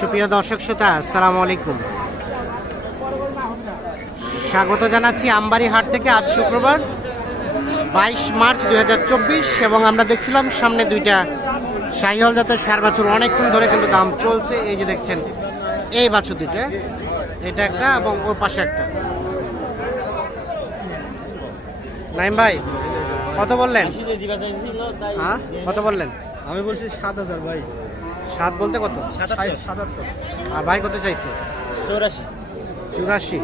সুপ্রিয় দর্শক শ্রোতা আসসালামু আলাইকুম। স্বাগত জানাচ্ছি আমবাড়ি হাট থেকে আজ শুক্রবার বাইশ মার্চ দু হাজার চব্বিশ এবং আমরা দেখছিলাম সামনে দুইটা শাহিহল জাতের সার বাছুর। অনেকক্ষণ ধরে কিন্তু দাম চলছে এই যে দেখছেন এই বাছুর দুইটা এটা একটা এবং ওর পাশে একটা। নাইম ভাই কত বললেন? হ্যাঁ কত বললেন? আমি বলছি সাত হাজার ভাই। সাত বলতে কত? সাতাত্তর। আর ভাই কত চাইছে? চৌরাশি। চুরাশি।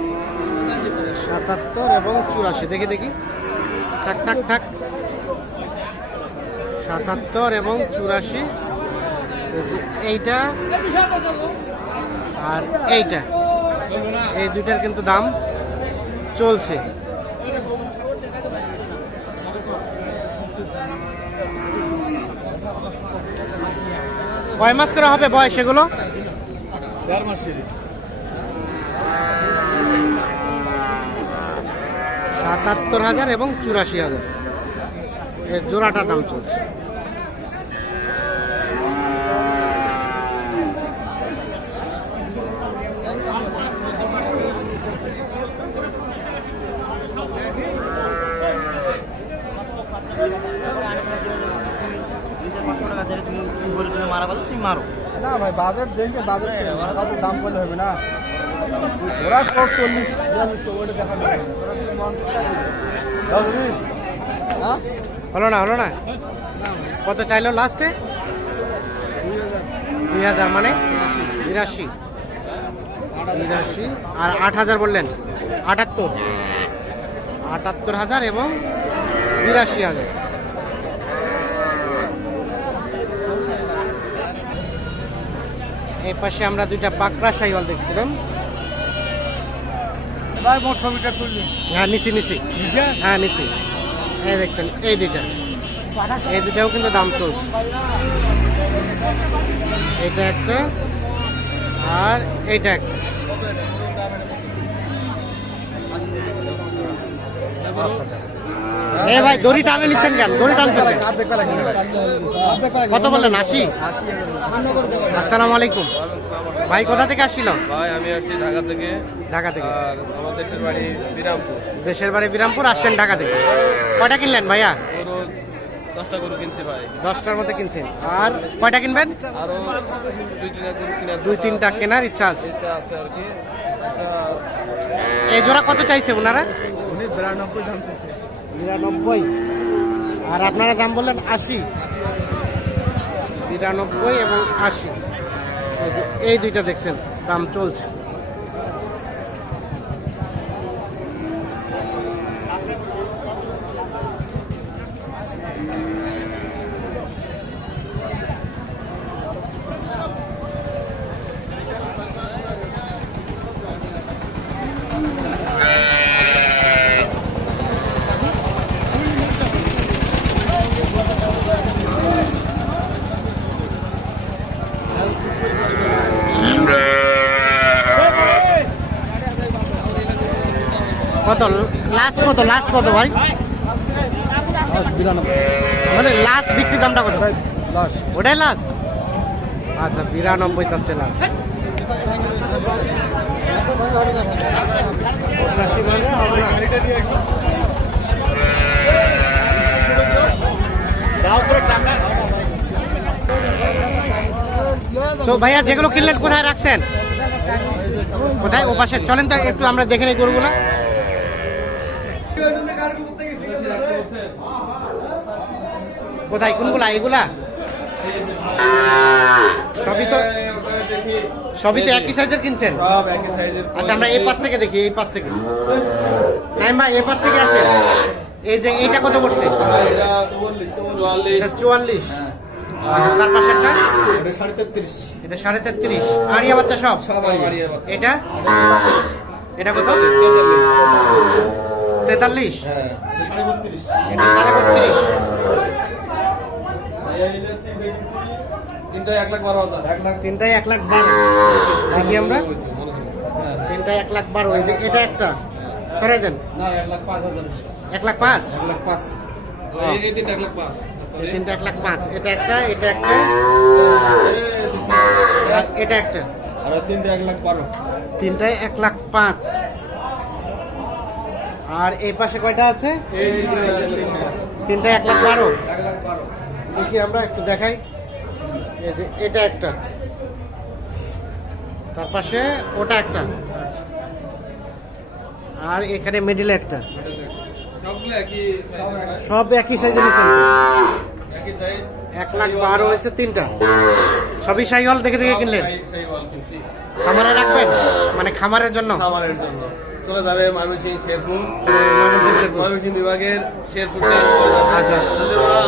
সাতাত্তর এবং চুরাশি। দেখি দেখি। থাক থাক থাক। সাতাত্তর এবং চুরাশি। এইটা আর এইটা। এই দুইটার কিন্তু দাম চলছে। কয় মাস করে হবে বয়স এগুলো? সাতাত্তর হাজার এবং চুরাশি হাজার। জোড়াটা দাম চলছে না ভাই বাজার দেখে বাজার বাজার দাম বললে হবে না। চল্লিশ বিয়াল্লিশ ওটা হ্যাঁ? হলো না হলো না? কত চাইলো লাস্টে? দুই হাজার মানে? বিরাশি। বিরাশি। আর আট হাজার বললেন? আটাত্তর। আটাত্তর হাজার এবং বিরাশি হাজার। এই পাশে আমরা দুইটা পাকড়া সাইওয়াল দেখছিলাম। হ্যাঁ নিচি নিচি। হ্যাঁ নিচি। এই দেখছেন এই দুইটা। এই দুটাও কিন্তু দাম চলছে। এটা একটা আর এইটা একটা। এ ভাই দড়ি টানে নিচ্ছেন কেন? দড়ি টানছেন কত বললেন? আশি? আসসালামু আলাইকুম। ভাই কোথা থেকে আসছিল? ভাই আমি আসছি ঢাকা থেকে। ঢাকা থেকে। আমার দেশের বাড়ি বিরামপুর। দেশের বাড়ি বিরামপুর আসছেন ঢাকা থেকে। কয়টা কিনলেন ভাইয়া? দশটা গরু কিনছি ভাই। দশটার মধ্যে কিনছেন। আর কয়টা কিনবেন? আরও দুই তিনটা কেনার দুই তিনটা কেনার ইচ্ছা আছে। ইচ্ছা আছে আর কি। একটা এই জোড়া কত চাইছে ওনারা? উনি বিরানব্বই দাম চাইছে। নিরানব্বই। আর আপনারা দাম বললেন আশি। নিরানব্বই এবং আশি। এই দুইটা দেখছেন দাম চলছে। কত? লাস্ট কত? লাস্ট কত ভাই? মানে লাস্ট বিক্রি দামটা কত? ওটাই লাস্ট আচ্ছা বিরানব্বই চাচ্ছে লাস্ট পঁচাশি মানে হবে তো ভাইয়া যেগুলো কিনলেন কোথায় রাখছেন? কোথায়? ও পাশে চলেন তো একটু আমরা দেখে নেই গরুগুলা। কোথায়? কোনগুলা? এগুলা সবই তো সবই তো একই সাইজের কিনছেন? আচ্ছা আমরা এই পাশ থেকে দেখি এই পাশ থেকে। নাইম ভাই এই পাশ থেকে আসে এই যে এইটা কত পড়ছে? চুয়াল্লিশ। আচ্ছা তার পাশে এটা সাড়ে তেত্রিশ। আড়িয়া বাচ্চা সব? সব এটা? এটা কত? তেতাল্লিশ হ্যাঁ এটা সাড়ে বত্রিশ তিনটায় এক লাখ বারো দেখি আমরা তিনটায় এক লাখ বারো এটা একটা সরাই দেন এক লাখ পাঁচ এক লাখ পাঁচ তিনটা এক লাখ পাঁচ তিনটা এক লাখ পাঁচ এটা একটা এটা একটা এটা একটা আর তিনটে এক লাখ বারো তিনটায় এক লাখ পাঁচ আর এই পাশে কয়টা আছে? তিনটা, এক লাখ বারো। দেখি আমরা একটু দেখাই। এটা একটা। তার পাশে ওটা একটা। আর এখানে মিডিলে একটা। সব একই সাইজে নিছেন এক লাখ বারো হয়েছে তিনটা। সবই সাইহল দেখে দেখে কিনলেন? সাই- খামারে রাখবেন? মানে খামারের জন্য খামারের জন্য? চলে যাবে ময়মনসিং শেরপুর। ময়মনসিংহ ময়মনসিং বিভাগের শেরপুর। আচ্ছা, আচ্ছা।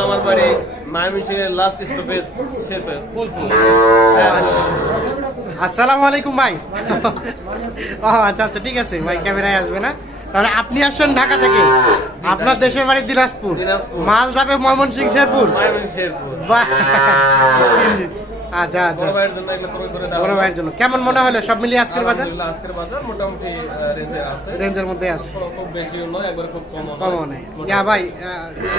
আমার বাড়ি ময়মনসিং এর লাস্ট স্টপেজ শেরপুর ফুলপুর। আসসালামু আলাইকুম ভাই। ও আচ্ছা আচ্ছা ঠিক আছে। ভাই ক্যামেরায় আসবে না। তাহলে আপনি আসছেন ঢাকা থেকে। আপনার দেশের বাড়ি দিনাজপুর। মাল যাবে ময়মনসিং শেরপুর। ময়মনসিং শেরপুর। আচ্ছা আচ্ছা। বড় ভাইয়ের জন্য এগুলো করে করে দেওয়া বড় ভাইয়ের জন্য। কেমন মনে হলো? সব মিলিয়ে আজকের বাজার? আজকের বাজার মোটামুটি রেঞ্জে আছে। রেঞ্জের মধ্যে আছে। খুব- খুব বেশিও নয় একবার খুব কম কমও নেই ইয়া ভাই আহ,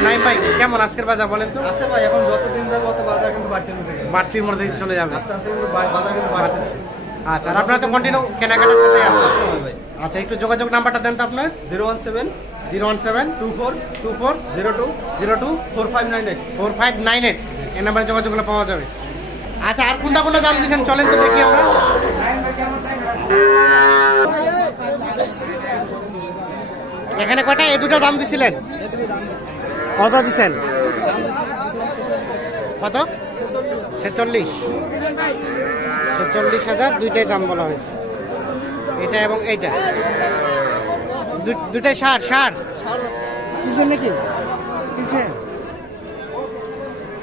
নাইম ভাই কেমন আজকের বাজার বলেন তো? আছে ভাই এখন যত দিন যাবে অত বাজার কিন্তু বাড়তে বাড়তির মধ্যে চলে যাবে। আস্তে আস্তে কিন্তু বাজার কিন্তু বাড়তেছে। আচ্ছা আর আপনারা তো কন্টিনিউ কেনাকাটার সাথে হ্যাঁ ভাই। আচ্ছা একটু যোগাযোগ নাম্বারটা দেন তো আপনার। Zero one seven zero one seven two four two four zero two zero two four five nine eight. Four five nine eight. এই নাম্বারে যোগাযোগগুলো পাওয়া যাবে। আচ্ছা আর কোনটা কোনটা দাম দিচ্ছেন? চলেন তো দেখি আমরা। এখানে কয়টা? এই দুটো দাম দিছিলেন। কত দিছেন? কত? ছেচল্লিশ। ছেচল্লিশ হাজার দুইটাই দাম বলা হয়েছে। এটা এবং এইটা। দুটাই সার সার কিনছেন নাকি?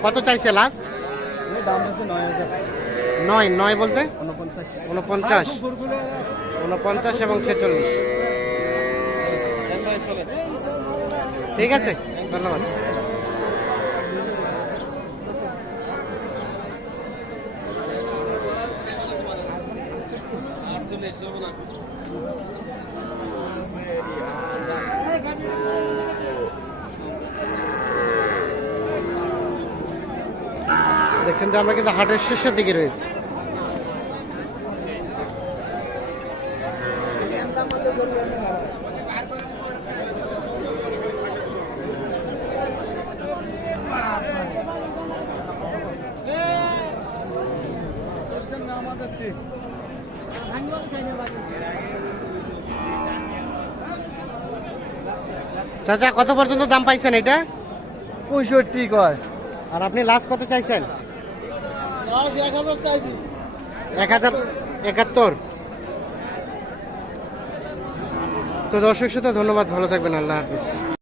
কত চাইছে লাস্ট দাম হচ্ছে নয় হাজার। নয় নয় বলতে? উনপঞ্চাশ উনপঞ্চাশ উনপঞ্চাশ এবং ছেচল্লিশ। ঠিক আছে ধন্যবাদ। দেখছেন যে আমরা কিন্তু হাটের শেষের দিকে রয়েছে। চাচা কত পর্যন্ত দাম পাইছেন এটা? পঁয়ষট্টি কয়। আর আপনি লাস্ট কত চাইছেন? একাত্তর। তো দর্শক শ্রোতা ধন্যবাদ। ভালো থাকবেন। আল্লাহ হাফিজ।